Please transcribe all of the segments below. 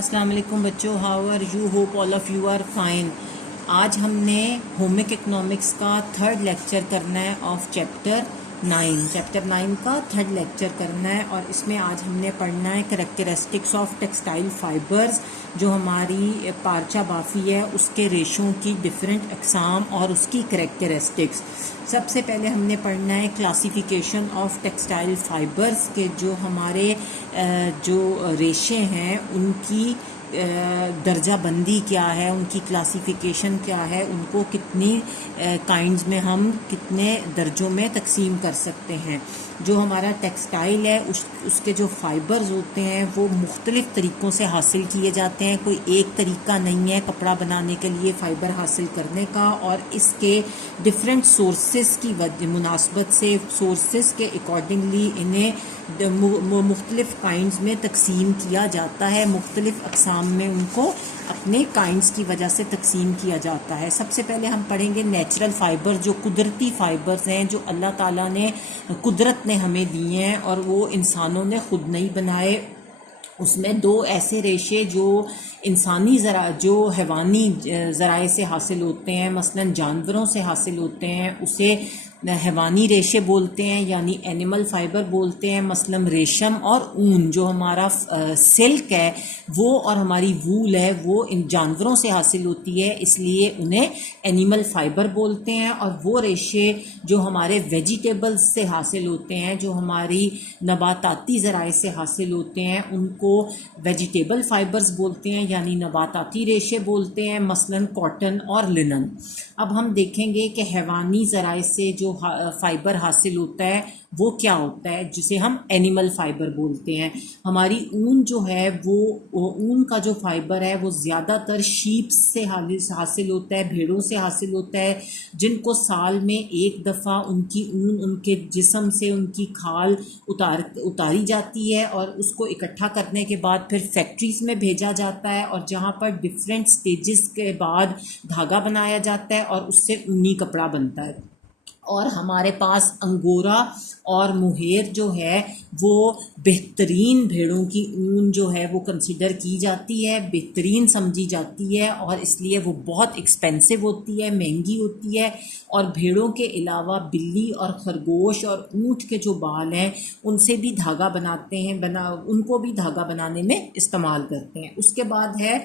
अस्सलाम वालेकुम बच्चों, how are you? Hope all of you are fine. आज हमने होमिक इकोनॉमिक्स का थर्ड लेक्चर करना है ऑफ चैप्टर 9 का थर्ड लेक्चर करना है। और इसमें आज हमने पढ़ना है करैक्टरिस्टिक्स ऑफ टेक्सटाइल फाइबर्स, जो हमारी पार्चा बाफ़ी है उसके रेशों की डिफरेंट अक़साम और उसकी करैक्टरिस्टिक्स। सबसे पहले हमने पढ़ना है क्लासिफिकेशन ऑफ टेक्सटाइल फाइबर्स के, जो हमारे जो रेशे हैं उनकी दर्जा बंदी क्या है, उनकी क्लासिफिकेशन क्या है, उनको कितनी काइंड्स में हम कितने दर्जों में तकसीम कर सकते हैं। जो हमारा टेक्सटाइल है उसके जो फाइबर्स होते हैं वो मुख्तलिफ़ तरीक़ों से हासिल किए जाते हैं। कोई एक तरीका नहीं है कपड़ा बनाने के लिए फ़ाइबर हासिल करने का, और इसके डिफरेंट सोर्सेस की मुनासबत से सोर्सेस के अकॉर्डिंगली इन्हें मुख्तलिफ़ काइंड्स में तकसीम किया जाता है। मुख्तलिफ़ अक़साम में उनको अपने काइंड्स की वजह से तकसीम किया जाता है। सबसे पहले हम पढ़ेंगे नेचुरल फ़ाइबर, जो कुदरती फ़ाइबर्स हैं, जो अल्लाह ताला ने कुदरत ने हमें दिए हैं और वो इंसानों ने ख़ुद नहीं बनाए। उसमें दो ऐसे रेशे जो इंसानी जो हैवानी ज़राए से हासिल होते हैं, मसलन जानवरों से हासिल होते हैं, उसे हैवानी रेशे बोलते हैं, यानी एनिमल फाइबर बोलते हैं। मसलन रेशम और ऊन, जो हमारा सिल्क है वो और हमारी वूल है वो इन जानवरों से हासिल होती है, इसलिए उन्हें एनिमल फाइबर बोलते हैं। और वो रेशे जो हमारे वेजिटेबल्स से हासिल होते हैं, जो हमारी नबाताती ज़राए से हासिल होते हैं, उनको वेजिटेबल फाइबर्स बोलते हैं, यानी नबाताती रेशे बोलते हैं, मसलन कॉटन और लिनन। अब हम देखेंगे कि हैवानी ज़राए से जो फ़ाइबर हासिल होता है वो क्या होता है, जिसे हम एनिमल फाइबर बोलते हैं। हमारी ऊन जो है वो ऊन का जो फाइबर है वो ज़्यादातर शीप से हासिल होता है, भेड़ों से हासिल होता है, जिनको साल में एक दफ़ा उनकी ऊन उनके जिस्म से उनकी खाल उतारी जाती है और उसको इकट्ठा करने के बाद फिर फैक्ट्रीज़ में भेजा जाता है, और जहाँ पर डिफरेंट स्टेजेस के बाद धागा बनाया जाता है और उससे ऊनी कपड़ा बनता है। और हमारे पास अंगोरा और मुहेर जो है वो बेहतरीन भेड़ों की ऊन जो है वो कंसिडर की जाती है, बेहतरीन समझी जाती है, और इसलिए वो बहुत एक्सपेंसिव होती है, महंगी होती है। और भेड़ों के अलावा बिल्ली और खरगोश और ऊँट के जो बाल हैं उनसे भी धागा बनाते हैं, उनको भी धागा बनाने में इस्तेमाल करते हैं। उसके बाद है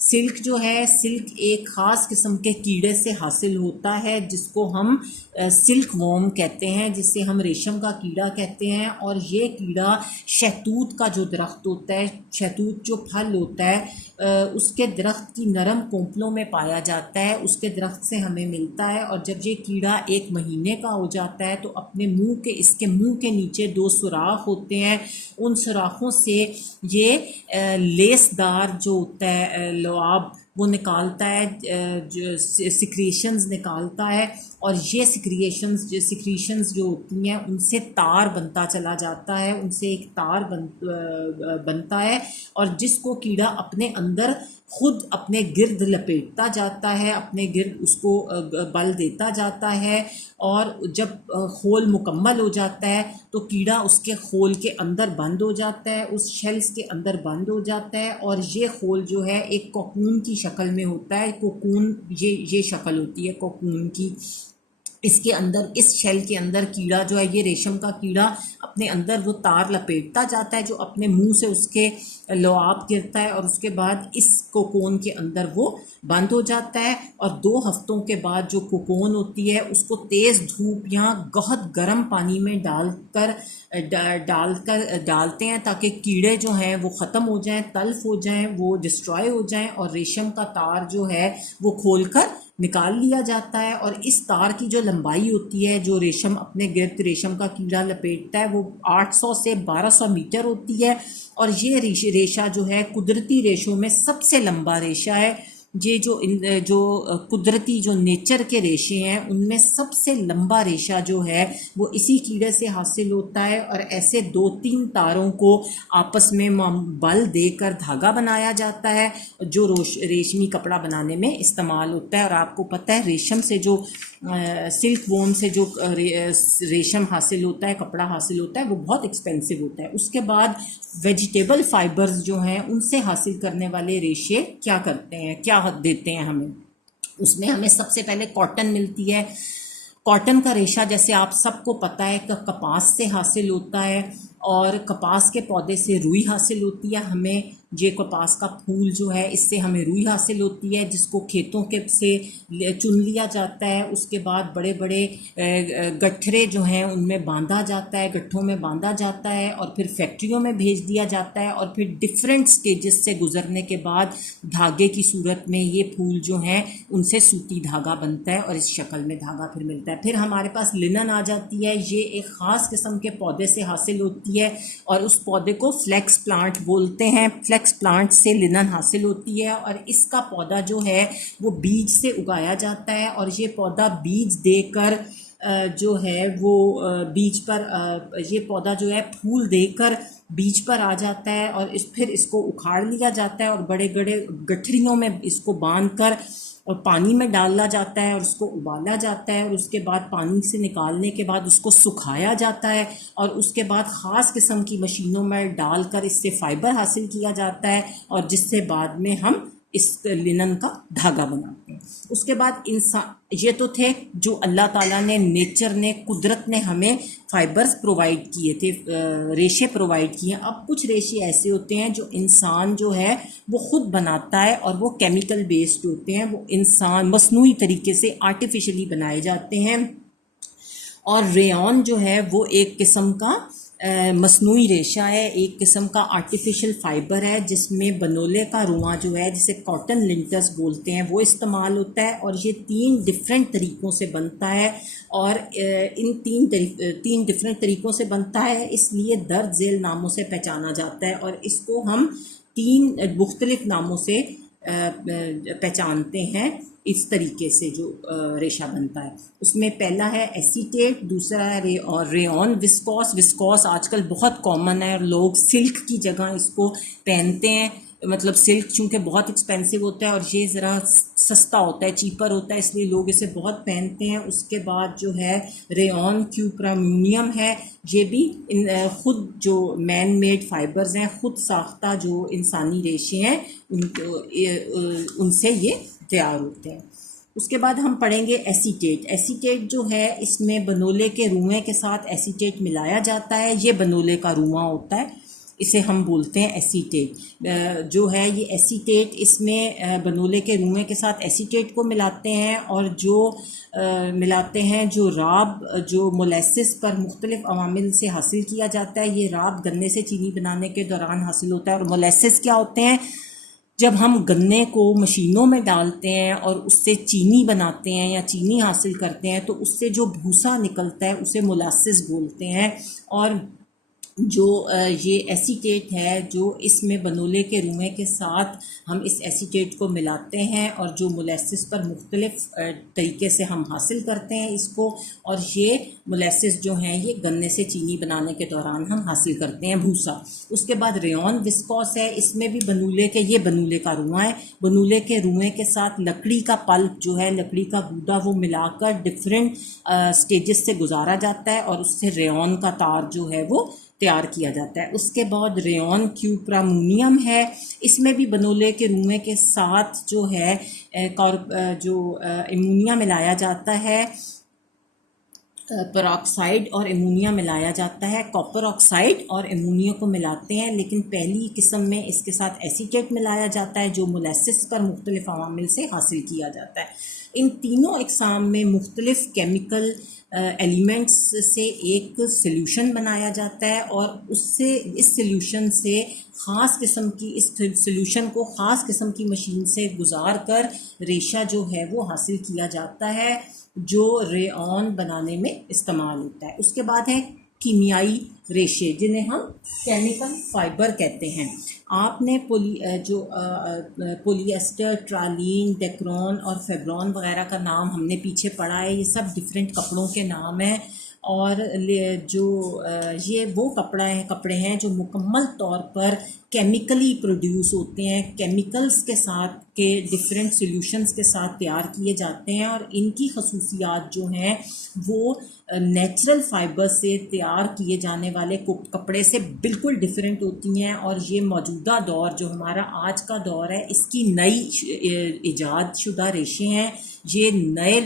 सिल्क जो है, सिल्क एक ख़ास किस्म के कीड़े से हासिल होता है, जिसको हम सिल्क वॉर्म कहते हैं, जिसे हम रेशम का कीड़ा कहते हैं। और ये कीड़ा शहतूत का जो दरख्त होता है, शहतूत जो फल होता है, उसके दरख्त की नरम कोंपलों में पाया जाता है, उसके दरख्त से हमें मिलता है। और जब ये कीड़ा 1 महीने का हो जाता है तो अपने इसके मुंह के नीचे 2 सुराख होते हैं, उन सुराखों से ये लेसदार जो होता है लुआब वो निकालता है, जो सिक्रीशंस निकालता है, और ये सिक्रीशंस जो होती हैं उनसे तार बनता चला जाता है, उनसे एक तार बनता है, और जिसको कीड़ा अपने अंदर खुद अपने गिर्द लपेटता जाता है, अपने गिर्द उसको बल देता जाता है। और जब खोल मुकम्मल हो जाता है तो कीड़ा उसके खोल के अंदर बंद हो जाता है, उस शेल्स के अंदर बंद हो जाता है, और ये खोल जो है एक कोकून की शक्ल में होता है। कोकून ये शक्ल होती है कोकून की। इसके अंदर, इस शेल के अंदर कीड़ा जो है, ये रेशम का कीड़ा अपने अंदर वो तार लपेटता जाता है जो अपने मुंह से उसके लुआब गिरता है, और उसके बाद इस कोकोन के अंदर वो बंद हो जाता है। और 2 हफ्तों के बाद जो कोकोन होती है उसको तेज़ धूप या बहुत गर्म पानी में डालते हैं, ताकि कीड़े जो हैं वो ख़त्म हो जाएं, तल्फ हो जाएं, वो डिस्ट्रॉय हो जाएं, और रेशम का तार जो है वो खोलकर निकाल लिया जाता है। और इस तार की जो लंबाई होती है, जो रेशम अपने गिर्द रेशम का कीड़ा लपेटता है, वो 800 से 1200 मीटर होती है। और ये रेशा जो है कुदरती रेशों में सबसे लंबा रेशा है, ये जो कुदरती जो नेचर के रेशे हैं उनमें सबसे लंबा रेशा जो है वो इसी कीड़े से हासिल होता है। और ऐसे 2-3 तारों को आपस में बल देकर धागा बनाया जाता है जो रेशमी कपड़ा बनाने में इस्तेमाल होता है। और आपको पता है रेशम से जो सिल्क वोम से जो रेशम हासिल होता है, कपड़ा हासिल होता है, वो बहुत एक्सपेंसिव होता है। उसके बाद वेजिटेबल फाइबर्स जो हैं उनसे हासिल करने वाले रेशे क्या करते हैं, क्या देते हैं हमें, उसमें हमें सबसे पहले कॉटन मिलती है। कॉटन का रेशा जैसे आप सबको पता है कि कपास से हासिल होता है और कपास के पौधे से रुई हासिल होती है। हमें ये कपास का फूल जो है इससे हमें रुई हासिल होती है जिसको खेतों के से चुन लिया जाता है। उसके बाद बड़े बड़े गठरे जो हैं उनमें बांधा जाता है, गट्ठों में बांधा जाता है और फिर फैक्ट्रियों में भेज दिया जाता है। और फिर डिफरेंट स्टेजेस से गुजरने के बाद धागे की सूरत में ये फूल जो हैं उनसे सूती धागा बनता है और इस शक्ल में धागा फिर मिलता है। फिर हमारे पास लिनन आ जाती है, ये एक ख़ास किस्म के पौधे से हासिल होती है और उस पौधे को फ्लेक्स प्लांट बोलते हैं। फ्लेक्स प्लांट से लिनन हासिल होती है और इसका पौधा जो है वो बीज से उगाया जाता है और ये पौधा बीज देकर जो है वो बीज पर ये पौधा जो है फूल देकर बीज पर आ जाता है और फिर इसको उखाड़ लिया जाता है और बड़े बड़े गठरियों में इसको बांधकर और पानी में डाला जाता है और उसको उबाला जाता है और उसके बाद पानी से निकालने के बाद उसको सुखाया जाता है और उसके बाद ख़ास किस्म की मशीनों में डालकर इससे फ़ाइबर हासिल किया जाता है और जिससे बाद में हम इस लिनन का धागा बनाते हैं। उसके बाद इंसान, ये तो थे जो अल्लाह ताला ने, नेचर ने, कुदरत ने हमें फाइबर्स प्रोवाइड किए थे, रेशे प्रोवाइड किए। अब कुछ रेशे ऐसे होते हैं जो इंसान जो है वो ख़ुद बनाता है और वो केमिकल बेस्ड होते हैं, वो इंसान मसनूई तरीके से आर्टिफिशियली बनाए जाते हैं। और रेयॉन जो है वो एक किस्म का मसनूई रेशा है, एक किस्म का आर्टिफिशियल फ़ाइबर है जिसमें बनोले का रुआं जो है जिसे कॉटन लिंटर्स बोलते हैं वो इस्तेमाल होता है और ये 3 डिफरेंट तरीक़ों से बनता है। और इन 3 डिफरेंट तरीक़ों से बनता है इसलिए दर्ज झेल नामों से पहचाना जाता है और इसको हम 3 मुख्तलिफ नामों से पहचानते हैं। इस तरीके से जो रेशा बनता है उसमें पहला है एसीटेट, दूसरा है रेयॉन। विस्कोस आजकल बहुत कॉमन है और लोग सिल्क की जगह इसको पहनते हैं, मतलब सिल्क चूँकि बहुत एक्सपेंसिव होता है और ये ज़रा सस्ता होता है, चीपर होता है, इसलिए लोग इसे बहुत पहनते हैं। उसके बाद जो है रेयॉन क्यूप्राम्यूनियम है, ये भी ख़ुद जो मैन मेड फाइबर्स हैं, ख़ुद साख्ता जो इंसानी रेशे हैं उनसे ये तैयार होते हैं। उसके बाद हम पढ़ेंगे एसीटेट। एसीटेट जो है इसमें बनोले के रुएं के साथ एसीटेट मिलाया जाता है, ये बनोले का रुआं होता है, इसे हम बोलते हैं एसीटेट। जो है ये एसीटेट इसमें बनोले के रुएं के साथ एसीटेट को मिलाते हैं और जो मिलाते हैं जो राब जो मोलेसिस पर मुख्तलिफ अवामिल से हासिल किया जाता है। ये राब गन्ने से चीनी बनाने के दौरान हासिल होता है। और मोलेसिस क्या होते हैं, जब हम गन्ने को मशीनों में डालते हैं और उससे चीनी बनाते हैं या चीनी हासिल करते हैं तो उससे जो भूसा निकलता है उसे मोलासिस बोलते हैं। और जो ये एसीटेट है जो इसमें बनोले के रुएं के साथ हम इस एसीटेट को मिलाते हैं और जो मोलेसिस पर मुख्तलिफ तरीके से हम हासिल करते हैं इसको, और ये मोलेसिस जो हैं ये गन्ने से चीनी बनाने के दौरान हम हासिल करते हैं भूसा। उसके बाद रेयॉन विस्कोस है, इसमें भी ये बनूले का रुआं है, बनूले के रुएं के साथ लकड़ी का पल्प जो है, लकड़ी का गूदा, वो मिलाकर डिफरेंट स्टेजेस से गुजारा जाता है और उससे रेयॉन का तार जो है वो तैयार किया जाता है। उसके बाद रेयॉन क्यूप्रामोनियम है, इसमें भी बनोले के रुएं के साथ जो है एमोनिया मिलाया जाता है, पेरोक्साइड और एमोनिया मिलाया जाता है। कॉपर ऑक्साइड और एमोनिया को मिलाते हैं, लेकिन पहली किस्म में इसके साथ एसीटेट मिलाया जाता है जो मोलेसिस पर मुख्तलिफ अवामिल से हासिल किया जाता है। इन तीनों इकसाम में मुख्तलिफ केमिकल एलिमेंट्स से एक सॉल्यूशन बनाया जाता है और उससे इस सॉल्यूशन से ख़ास किस्म की इस सॉल्यूशन को ख़ास किस्म की मशीन से गुजार कर रेशा जो है वो हासिल किया जाता है जो रेयॉन बनाने में इस्तेमाल होता है। उसके बाद है कीमियाई रेशे जिन्हें हम केमिकल फाइबर कहते हैं। आपने पोलिएस्टर, ट्रालीन, डेक्रॉन और फेब्रॉन वगैरह का नाम हमने पीछे पढ़ा है। ये सब डिफरेंट कपड़ों के नाम हैं और ये वो कपड़े हैं जो मुकम्मल तौर पर केमिकली प्रोड्यूस होते हैं, केमिकल्स के साथ के डिफरेंट सॉल्यूशंस के साथ तैयार किए जाते हैं और इनकी खसूसियात जो हैं वो नेचुरल फाइबर से तैयार किए जाने वाले कपड़े से बिल्कुल डिफरेंट होती हैं। और ये मौजूदा दौर जो हमारा आज का दौर है, इसकी नई इजाद शुदा रेशे हैं, ये नए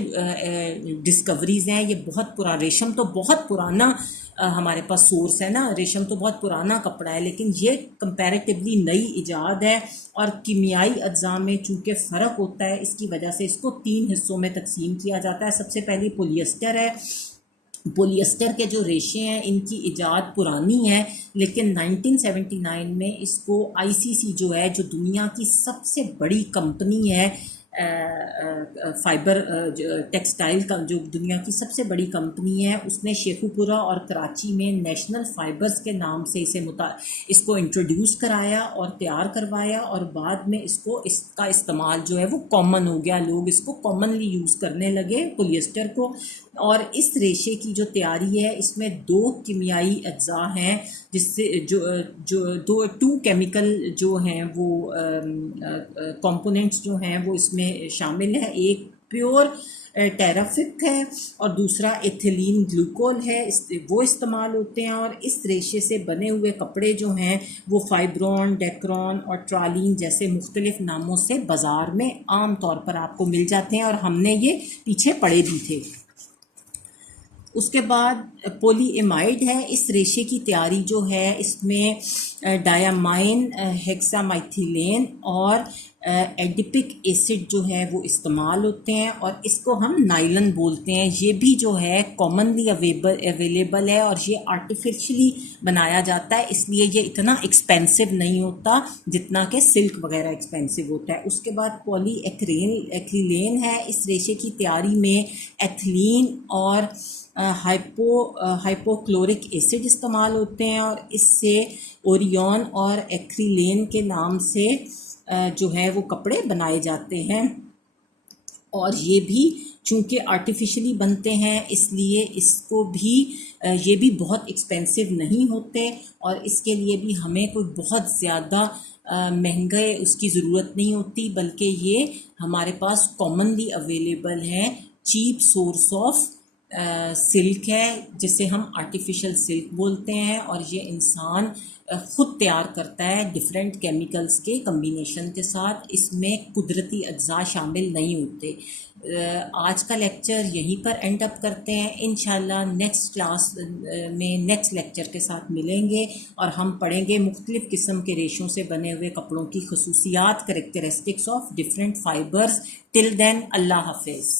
डिस्कवरीज़ हैं। ये बहुत पुराना, रेशम तो बहुत पुराना हमारे पास सोर्स है ना, रेशम तो बहुत पुराना कपड़ा है, लेकिन ये कंपैरेटिवली नई इजाद है। और कीमियाई अज्जा में चूँकि फ़र्क होता है, इसकी वजह से इसको 3 हिस्सों में तकसीम किया जाता है। सबसे पहले पोलिएस्टर है। पोलिएस्टर के जो रेशे हैं इनकी इजाद पुरानी है, लेकिन 1979 में इसको आईसीसी जो है, जो दुनिया की सबसे बड़ी कंपनी है फाइबर टेक्सटाइल का, जो दुनिया की सबसे बड़ी कंपनी है, उसने शेखुपुरा और कराची में नेशनल फाइबर्स के नाम से इसको इंट्रोड्यूस कराया और तैयार करवाया और बाद में इसका इस्तेमाल जो है वो कॉमन हो गया। लोग इसको कॉमनली यूज़ करने लगे पोलिएस्टर को। और इस रेशे की जो तैयारी है, इसमें 2 कीमियाई अज्जा हैं, जिससे जो 2 केमिकल जो हैं वो कंपोनेंट्स जो हैं वो इसमें शामिल है। एक प्योर टेराफिक है और दूसरा एथिलीन ग्लूकोल है, वो इस्तेमाल होते हैं। और इस रेशे से बने हुए कपड़े जो हैं वो फाइब्रॉन, डेक्रॉन और ट्रालीन जैसे मुख्तलिफ नामों से बाज़ार में आम तौर पर आपको मिल जाते हैं और हमने ये पीछे पढ़े भी थे। उसके बाद पॉलीएमाइड है। इस रेशे की तैयारी जो है, इसमें डायामाइन, हेक्सामाइथिलेन और एडिपिक एसिड जो है वो इस्तेमाल होते हैं और इसको हम नायलन बोलते हैं। ये भी जो है कॉमनली अवेलेबल है और ये आर्टिफिशियली बनाया जाता है, इसलिए ये इतना एक्सपेंसिव नहीं होता जितना कि सिल्क वगैरह एक्सपेंसिव होता है। उसके बाद पॉलीएक्रिलेन है। इस रेशे की तैयारी में एथिलीन और हाइपोक्लोरिक एसिड इस्तेमाल होते हैं और इससे ओरियन और एक्रिलेन के नाम से जो है वो कपड़े बनाए जाते हैं। और ये भी चूँकि आर्टिफिशियली बनते हैं, इसलिए ये भी बहुत एक्सपेंसिव नहीं होते और इसके लिए भी हमें कोई बहुत ज़्यादा महंगे उसकी ज़रूरत नहीं होती, बल्कि ये हमारे पास कॉमनली अवेलेबल है। चीप सोर्स ऑफ सिल्क है, जिसे हम आर्टिफिशियल सिल्क बोलते हैं और ये इंसान ख़ुद तैयार करता है डिफरेंट केमिकल्स के कम्बिनेशन के साथ। इसमें कुदरती अज्जा शामिल नहीं होते। आज का लेक्चर यहीं पर एंड अप करते हैं। इंशाल्लाह नेक्स्ट क्लास में नेक्स्ट लेक्चर के साथ मिलेंगे और हम पढ़ेंगे मुख्तलिफ़ किस्म के रेशों से बने हुए कपड़ों की खसूसियात, characteristics of different fibres. Till then, Allah हाफिज़।